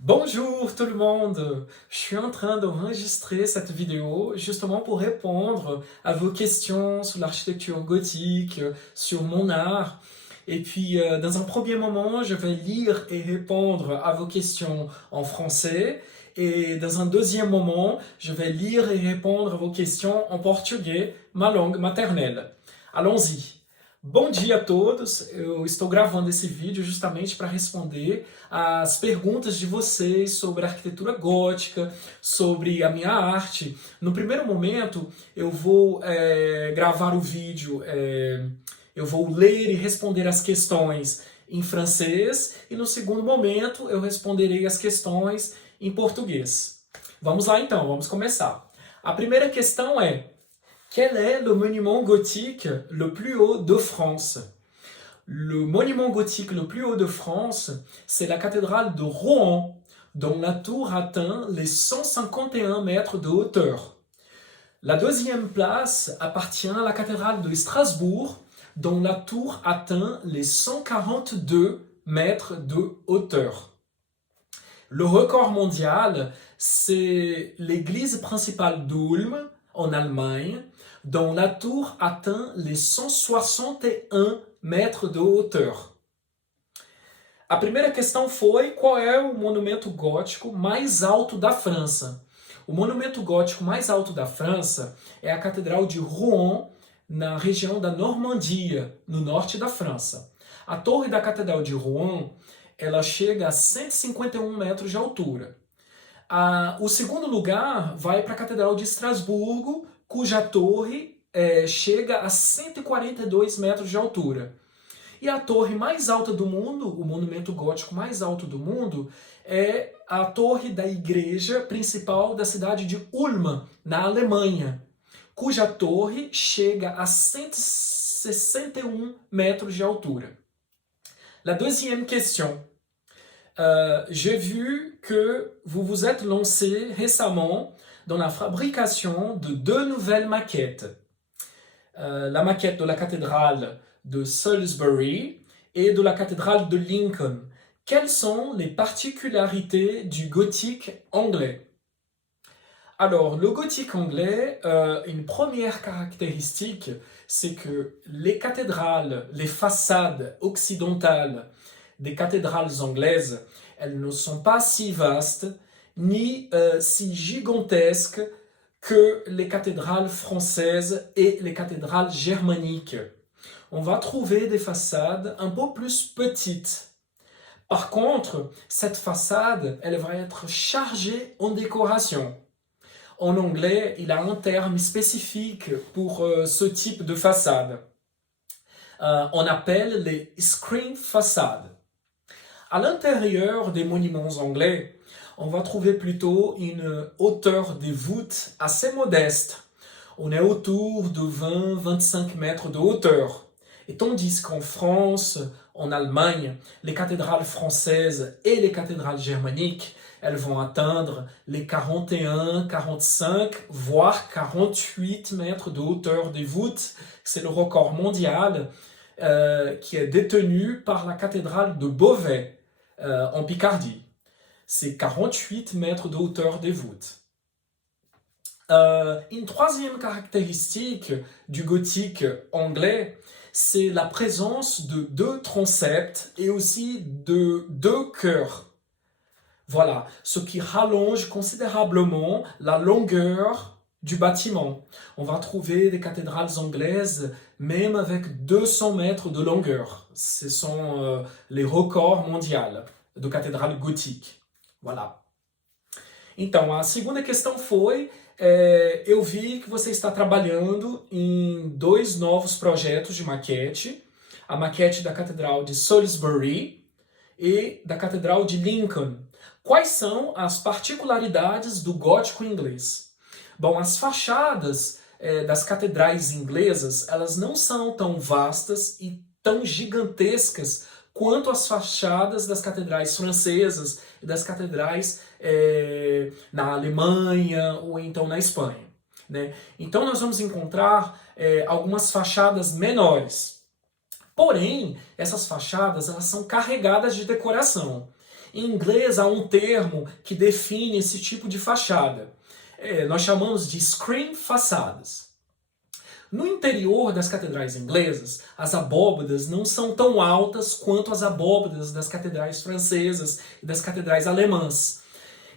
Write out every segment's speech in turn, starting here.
Bonjour tout le monde! Je suis en train d'enregistrer cette vidéo justement pour répondre à vos questions sur l'architecture gothique, sur mon art. Et puis, dans un premier moment, je vais lire et répondre à vos questions en français. Et dans un deuxième moment, je vais lire et répondre à vos questions en portugais, ma langue maternelle. Allons-y! Bom dia a todos, eu estou gravando esse vídeo justamente para responder as perguntas de vocês sobre a arquitetura gótica, sobre a minha arte. No primeiro momento, eu vou gravar o vídeo, eu vou ler e responder as questões em francês, e no segundo momento eu responderei as questões em português. Vamos lá então, vamos começar. A primeira questão é: quel est le monument gothique le plus haut de France? Le monument gothique le plus haut de France, c'est la cathédrale de Rouen, dont la tour atteint les 151 mètres de hauteur. La deuxième place appartient à la cathédrale de Strasbourg, dont la tour atteint les 142 mètres de hauteur. Le record mondial, c'est l'église principale d'Ulm, en Allemagne, dont la tour atteint les 161 mètres de hauteur. A primeira questão foi: qual é o monumento gótico mais alto da França? O monumento gótico mais alto da França é a Catedral de Rouen, na região da Normandia, no norte da França. A torre da Catedral de Rouen, ela chega a 151 metros de altura. O segundo lugar vai para a Catedral de Estrasburgo, cuja torre chega a 142 metros de altura. E a torre mais alta do mundo, o monumento gótico mais alto do mundo, é a torre da igreja principal da cidade de Ulm, na Alemanha, cuja torre chega a 161 metros de altura. La deuxième question. J'ai vu que vous vous êtes lancé récemment dans la fabrication de deux nouvelles maquettes. La maquette de la cathédrale de Salisbury et de la cathédrale de Lincoln. Quelles sont les particularités du gothique anglais? Alors, le gothique anglais, une première caractéristique, c'est que les cathédrales, les façades occidentales des cathédrales anglaises, elles ne sont pas si vastes ni si gigantesques que les cathédrales françaises et les cathédrales germaniques. On va trouver des façades un peu plus petites. Par contre, cette façade, elle va être chargée en décoration. En anglais, il a un terme spécifique pour ce type de façade. On appelle les screen façades. À l'intérieur des monuments anglais, on va trouver plutôt une hauteur des voûtes assez modeste. On est autour de 20-25 mètres de hauteur. Et tandis qu'en France, en Allemagne, les cathédrales françaises et les cathédrales germaniques, elles vont atteindre les 41, 45, voire 48 mètres de hauteur des voûtes. C'est le record mondial qui est détenu par la cathédrale de Beauvais, en Picardie. C'est 48 mètres de hauteur des voûtes. Une troisième caractéristique du gothique anglais, c'est la présence de deux transepts et aussi de deux chœurs. Voilà, ce qui rallonge considérablement la longueur du bâtiment. On va trouver des cathédrales anglaises même avec 200 mètres de longueur. Ce sont les records mondiaux de cathédrales gothiques. Voilà. Então, a segunda questão foi: eu vi que você está trabalhando em dois novos projetos de maquete. A maquete da Catedral de Salisbury e da Catedral de Lincoln. Quais são as particularidades do gótico inglês? Bom, as fachadas das catedrais inglesas, elas não são tão vastas e tão gigantescas quanto as fachadas das catedrais francesas e das catedrais na Alemanha ou então na Espanha. Né? Então nós vamos encontrar algumas fachadas menores. Porém, essas fachadas elas são carregadas de decoração. Em inglês há um termo que define esse tipo de fachada. Nós chamamos de screen façadas. No interior das catedrais inglesas, as abóbadas não são tão altas quanto as abóbadas das catedrais francesas e das catedrais alemãs.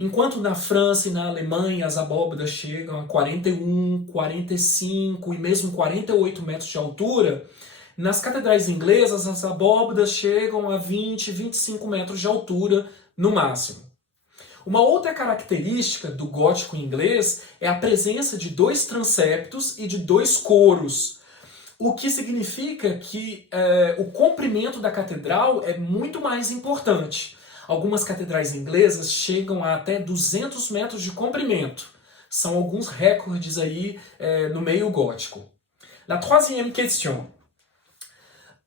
Enquanto na França e na Alemanha as abóbadas chegam a 41, 45 e mesmo 48 metros de altura, nas catedrais inglesas as abóbadas chegam a 20, 25 metros de altura no máximo. Uma outra característica do gótico inglês é a presença de 2 transeptos e de 2 coros, o que significa que o comprimento da catedral é muito mais importante. Algumas catedrais inglesas chegam a até 200 metros de comprimento. São alguns recordes aí no meio gótico. La troisième question.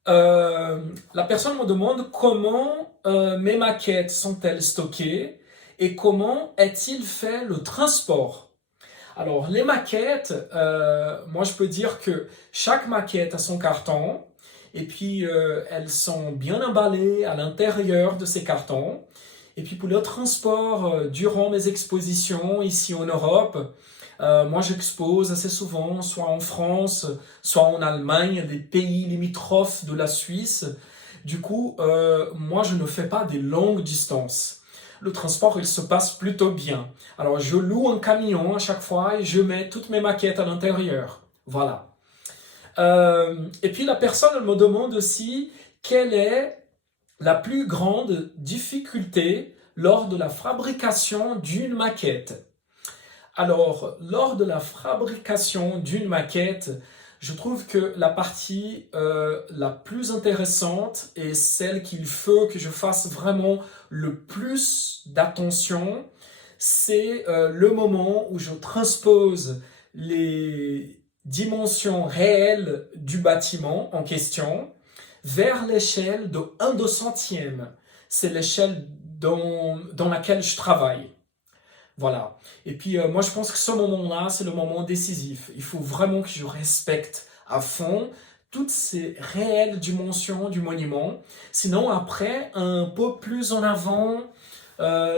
La personne me demande comment mes maquettes sont-elles stockées et comment est-il fait le transport. Alors, les maquettes, moi je peux dire que chaque maquette a son carton, et puis elles sont bien emballées à l'intérieur de ces cartons. Et puis pour le transport, durant mes expositions ici en Europe, moi j'expose assez souvent, soit en France, soit en Allemagne, des pays limitrophes de la Suisse. Du coup, moi je ne fais pas des longues distances. Le transport, il se passe plutôt bien. Alors, je loue un camion à chaque fois et je mets toutes mes maquettes à l'intérieur. Voilà. Et puis, la personne, elle me demande aussi quelle est la plus grande difficulté lors de la fabrication d'une maquette. Alors, lors de la fabrication d'une maquette, je trouve que la partie la plus intéressante et celle qu'il faut que je fasse vraiment le plus d'attention, c'est le moment où je transpose les dimensions réelles du bâtiment en question vers l'échelle de 1/200. C'est l'échelle dans laquelle je travaille. Voilà. Et puis, moi, je pense que ce moment-là, c'est le moment décisif. Il faut vraiment que je respecte à fond toutes ces réelles dimensions du monument. Sinon, après, un peu plus en avant,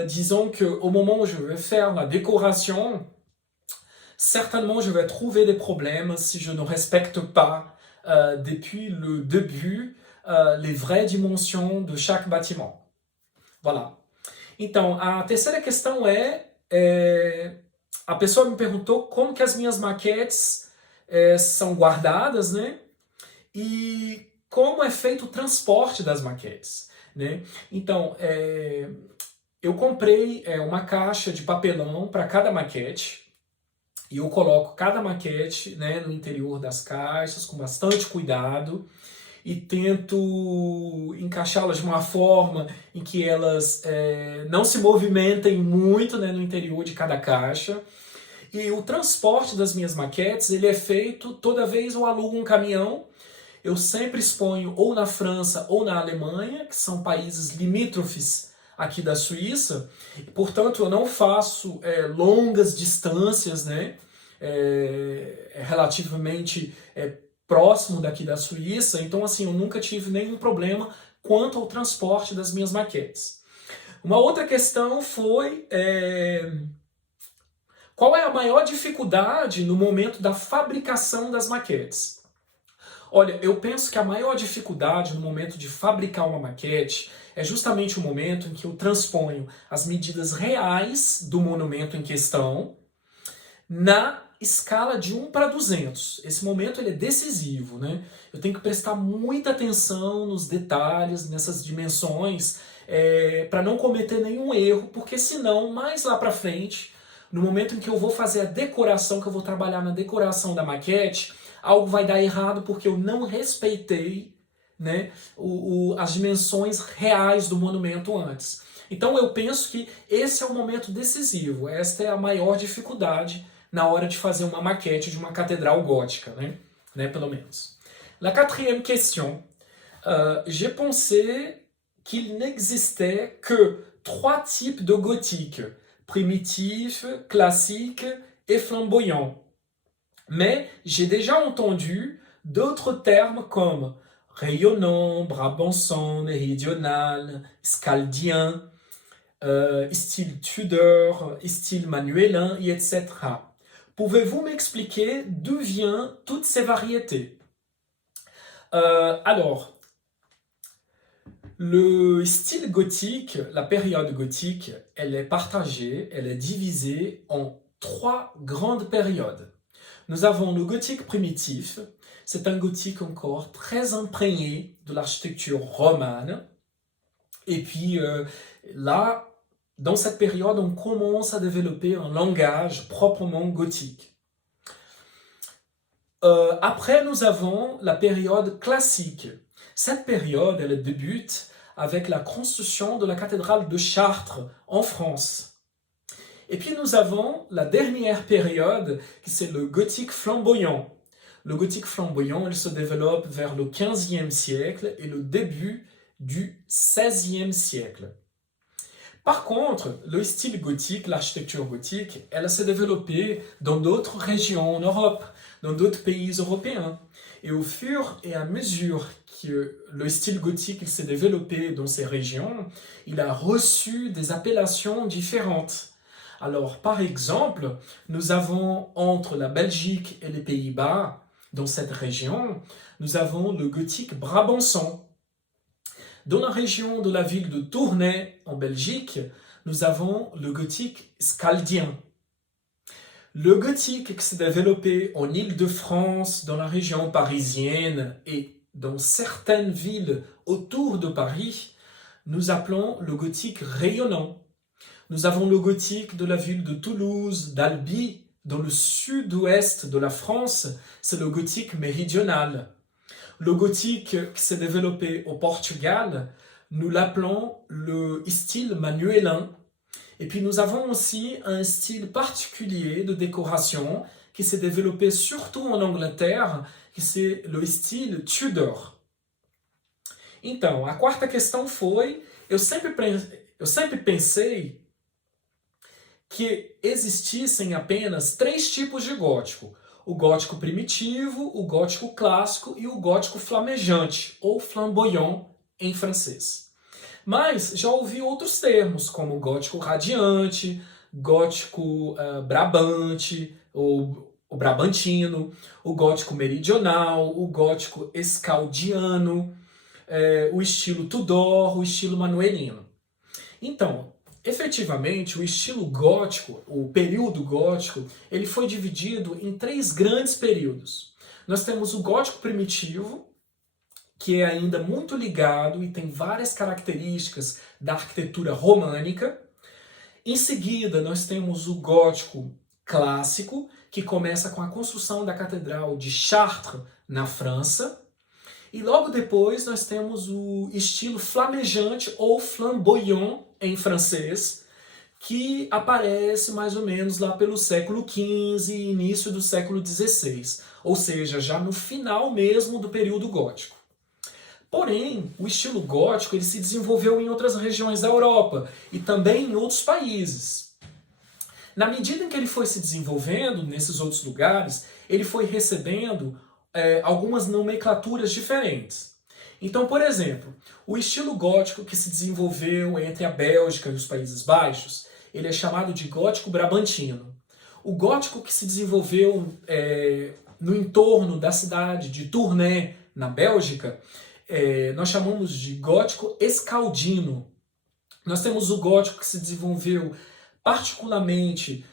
disons qu'au moment où je vais faire la décoration, certainement, je vais trouver des problèmes si je ne respecte pas, depuis le début, les vraies dimensions de chaque bâtiment. Voilà. Então, a terceira questão a pessoa me perguntou como que as minhas maquetes são guardadas, né? E como é feito o transporte das maquetes, né? Então, eu comprei uma caixa de papelão para cada maquete e eu coloco cada maquete, né, no interior das caixas com bastante cuidado e tento encaixá-las de uma forma em que elas não se movimentem muito, né, no interior de cada caixa. E o transporte das minhas maquetes, ele é feito toda vez eu alugo um caminhão. Eu sempre exponho ou na França ou na Alemanha, que são países limítrofes aqui da Suíça. Portanto, eu não faço longas distâncias, né, relativamente próximo daqui da Suíça, então assim, eu nunca tive nenhum problema quanto ao transporte das minhas maquetes. Uma outra questão foi qual é a maior dificuldade no momento da fabricação das maquetes? Olha, eu penso que a maior dificuldade no momento de fabricar uma maquete é justamente o momento em que eu transponho as medidas reais do monumento em questão na escala de 1/200. Esse momento ele é decisivo, né? Eu tenho que prestar muita atenção nos detalhes, nessas dimensões, para não cometer nenhum erro, porque senão, mais lá para frente, no momento em que eu vou fazer a decoração, que eu vou trabalhar na decoração da maquete, algo vai dar errado porque eu não respeitei, né, as dimensões reais do monumento antes. Então eu penso que esse é o momento decisivo, esta é a maior dificuldade na hora de fazer uma maquete de uma catedral gótica, né, pelo menos. La quatrième question. J'ai pensé qu'il n'existait que 3 types de gothique, primitif, classique et flamboyant. Mais j'ai déjà entendu d'autres termes comme rayonnant, brabançon, méridional, scaldien. style Tudor, style manuélin, et etc. Pouvez-vous m'expliquer d'où viennent toutes ces variétés? Alors, le style gothique, la période gothique, elle est partagée, elle est divisée en trois grandes périodes. Nous avons le gothique primitif, c'est un gothique encore très imprégné de l'architecture romane. Et puis là, dans cette période, on commence à développer un langage proprement gothique. Après, nous avons la période classique. Cette période, elle débute avec la construction de la cathédrale de Chartres en France. Et puis nous avons la dernière période, qui c'est le gothique flamboyant. Le gothique flamboyant, il se développe vers le XVe siècle et le début du XVIe siècle. Par contre, le style gothique, l'architecture gothique, elle s'est développée dans d'autres régions en Europe, dans d'autres pays européens. Et au fur et à mesure que le style gothique s'est développé dans ces régions, il a reçu des appellations différentes. Alors, par exemple, nous avons entre la Belgique et les Pays-Bas, dans cette région, nous avons le gothique brabançon. Dans la région de la ville de Tournai, en Belgique, nous avons le gothique scaldien. Le gothique qui s'est développé en Île-de-France, dans la région parisienne et dans certaines villes autour de Paris, nous appelons le gothique rayonnant. Nous avons le gothique de la ville de Toulouse, d'Albi, dans le sud-ouest de la France, c'est le gothique méridional. Le gothique qui s'est développé au Portugal, nous l'appelons le style manuélin. Et puis nous avons aussi un style particulier de décoration qui s'est développé surtout en Angleterre, que c'est le style Tudor. Então, a quarta questão foi, eu sempre pensei que existissem apenas três tipos de gótico: o gótico primitivo, o gótico clássico e o gótico flamejante, ou flamboyant em francês. Mas já ouvi outros termos, como gótico radiante, gótico brabante, ou o brabantino, o gótico meridional, o gótico escaldiano, o estilo Tudor, o estilo manuelino. Então, efetivamente, o estilo gótico, o período gótico, ele foi dividido em três grandes períodos. Nós temos o gótico primitivo, que é ainda muito ligado e tem várias características da arquitetura românica. Em seguida, nós temos o gótico clássico, que começa com a construção da Catedral de Chartres, na França. E logo depois nós temos o estilo flamejante ou flamboyant em francês, que aparece mais ou menos lá pelo século XV e início do século XVI, ou seja, já no final mesmo do período gótico. Porém, o estilo gótico ele se desenvolveu em outras regiões da Europa e também em outros países. Na medida em que ele foi se desenvolvendo nesses outros lugares, ele foi recebendo algumas nomenclaturas diferentes. Então, por exemplo, o estilo gótico que se desenvolveu entre a Bélgica e os Países Baixos, ele é chamado de gótico brabantino. O gótico que se desenvolveu no entorno da cidade de Tournai, na Bélgica, nós chamamos de gótico escaldino. Nós temos o gótico que se desenvolveu particularmente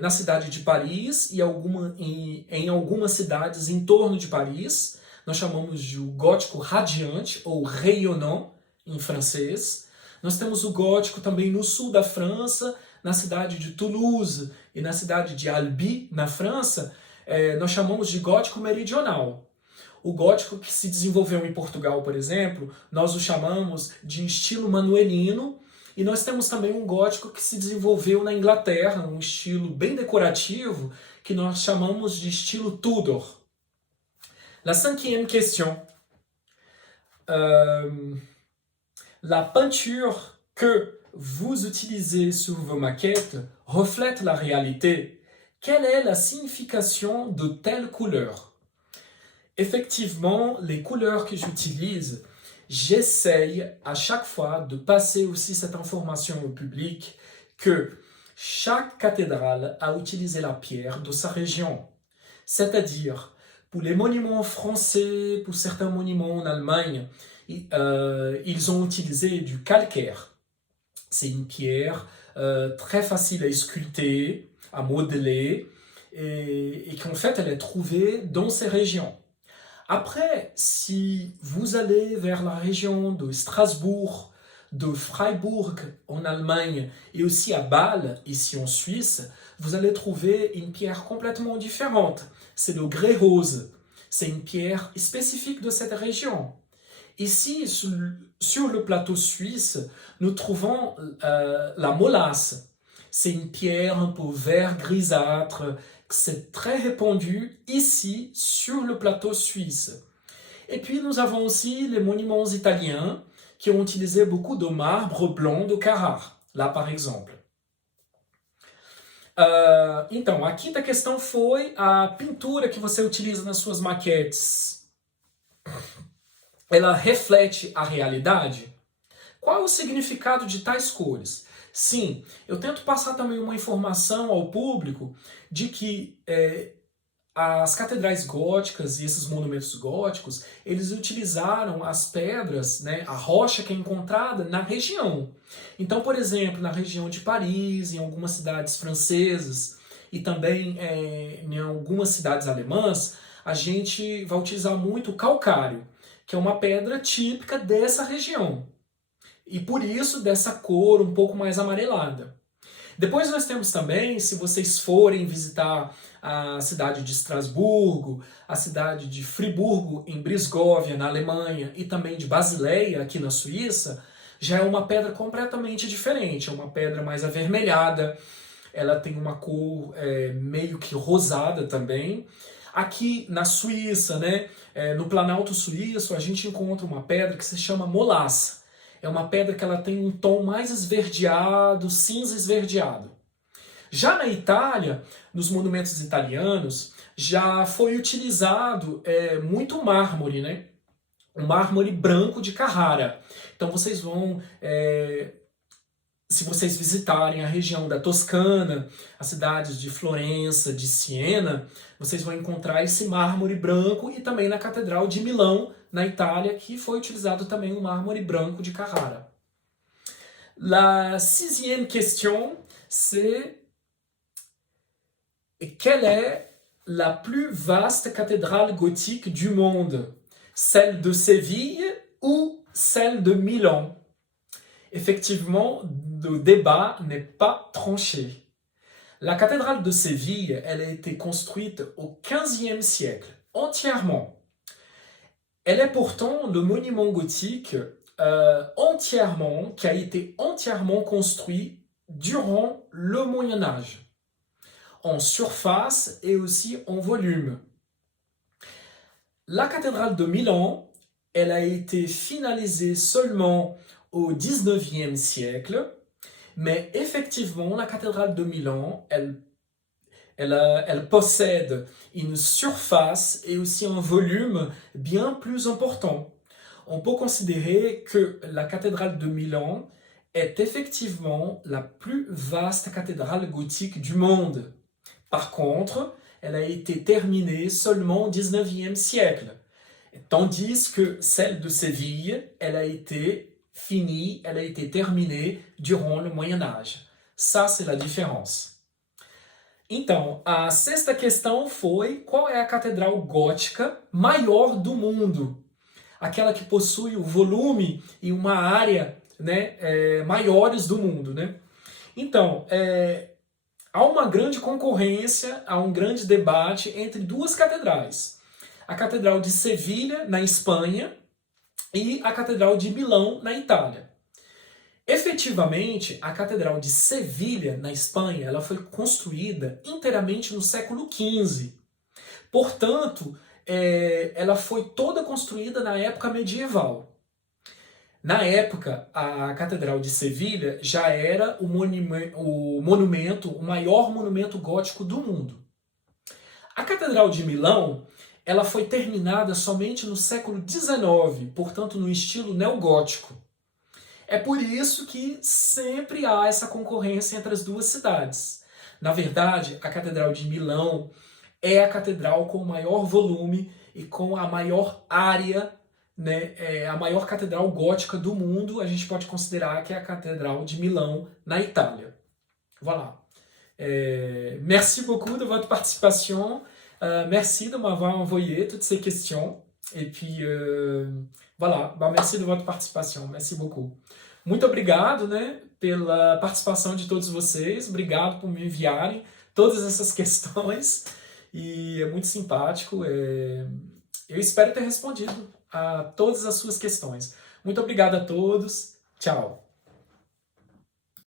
na cidade de Paris e em algumas cidades em torno de Paris. Nós chamamos de gótico radiante ou rayonnant em francês. Nós temos o gótico também no sul da França, na cidade de Toulouse e na cidade de Albi, na França, nós chamamos de gótico meridional. O gótico que se desenvolveu em Portugal, por exemplo, nós o chamamos de estilo manuelino. E nós temos também um gótico que se desenvolveu na Inglaterra, um estilo bem decorativo, que nós chamamos de estilo Tudor. La cinquième question. La peinture que vous utilisez sur vos maquettes reflète la réalité. Quelle est la signification de telle couleur? Effectivement, les couleurs que j'utilise, j'essaye à chaque fois de passer aussi cette information au public que chaque cathédrale a utilisé la pierre de sa région. C'est-à-dire, pour les monuments français, pour certains monuments en Allemagne, ils ont utilisé du calcaire. C'est une pierre très facile à sculpter, à modeler, et qu'en fait, elle est trouvée dans ces régions. Après, si vous allez vers la région de Strasbourg, de Freiburg en Allemagne et aussi à Bâle, ici en Suisse, vous allez trouver une pierre complètement différente. C'est le grès rose. C'est une pierre spécifique de cette région. Ici, sur le plateau suisse, nous trouvons la molasse. C'est une pierre un peu vert grisâtre. C'est très répandu ici, sur le plateau suisse. Et puis, nous avons aussi les monuments italiens qui ont utilisé beaucoup de marbre blanc de Carrare. Là, par exemple. Então, a quinta questão foi a pintura que você utiliza nas suas maquetes. Ela reflete a realidade? Qual é o significado de tais cores? Sim, eu tento passar também uma informação ao público de que as catedrais góticas e esses monumentos góticos, eles utilizaram as pedras, né, a rocha que é encontrada na região. Então, por exemplo, na região de Paris, em algumas cidades francesas e também em algumas cidades alemãs, a gente vai utilizar muito o calcário, que é uma pedra típica dessa região. E por isso dessa cor um pouco mais amarelada. Depois nós temos também, se vocês forem visitar a cidade de Estrasburgo, a cidade de Friburgo, em Brisgóvia, na Alemanha, e também de Basileia, aqui na Suíça, já é uma pedra completamente diferente. É uma pedra mais avermelhada, ela tem uma cor meio que rosada também. Aqui na Suíça, né, no Planalto Suíço, a gente encontra uma pedra que se chama molasse. É uma pedra que ela tem um tom mais esverdeado, cinza esverdeado. Já na Itália, nos monumentos italianos, já foi utilizado muito mármore, né? Um mármore branco de Carrara. Então vocês vão, se vocês visitarem a região da Toscana, as cidades de Florença, de Siena, vocês vão encontrar esse mármore branco e também na Catedral de Milão, na Itália, que foi utilizado também um mármore branco de Carrara. La sixième question, c'est quelle est la plus vaste cathédrale gothique du monde? Celle de Séville ou celle de Milan? Effectivement, le débat n'est pas tranché. La cathédrale de Séville, elle a été construite au XVe siècle, entièrement. Elle est pourtant le monument gothique qui a été entièrement construit durant le Moyen-Âge, en surface et aussi en volume. La cathédrale de Milan, elle a été finalisée seulement au XIXe siècle, mais effectivement, la cathédrale de Milan, elle possède une surface et aussi un volume bien plus important. On peut considérer que la cathédrale de Milan est effectivement la plus vaste cathédrale gothique du monde. Par contre, elle a été terminée seulement au XIXe siècle, tandis que celle de Séville, elle a été finie, elle a été terminée durant le Moyen-Âge. Ça, c'est la différence. Então, a sexta questão foi: qual é a catedral gótica maior do mundo? Aquela que possui o volume e uma área, né, maiores do mundo, né? Então, há uma grande concorrência, há um grande debate entre duas catedrais. A Catedral de Sevilha, na Espanha, e a Catedral de Milão, na Itália. Efetivamente, a Catedral de Sevilha, na Espanha, ela foi construída inteiramente no século XV. Portanto, ela foi toda construída na época medieval. Na época, a Catedral de Sevilha já era o maior monumento gótico do mundo. A Catedral de Milão, ela foi terminada somente no século XIX, portanto no estilo neogótico. É por isso que sempre há essa concorrência entre as duas cidades. Na verdade, a Catedral de Milão é a catedral com o maior volume e com a maior área, né, a maior catedral gótica do mundo. A gente pode considerar que é a Catedral de Milão, na Itália. Voilà. Merci beaucoup de votre participation. Merci de m'avoir envoyé toutes ces questions. Et puis, voilà. Merci de votre participation. Merci beaucoup. Muito obrigado, né, pela participação de todos vocês. Obrigado por me enviarem todas essas questões. E é muito simpático. Eu espero ter respondido a todas as suas questões. Muito obrigado a todos. Tchau.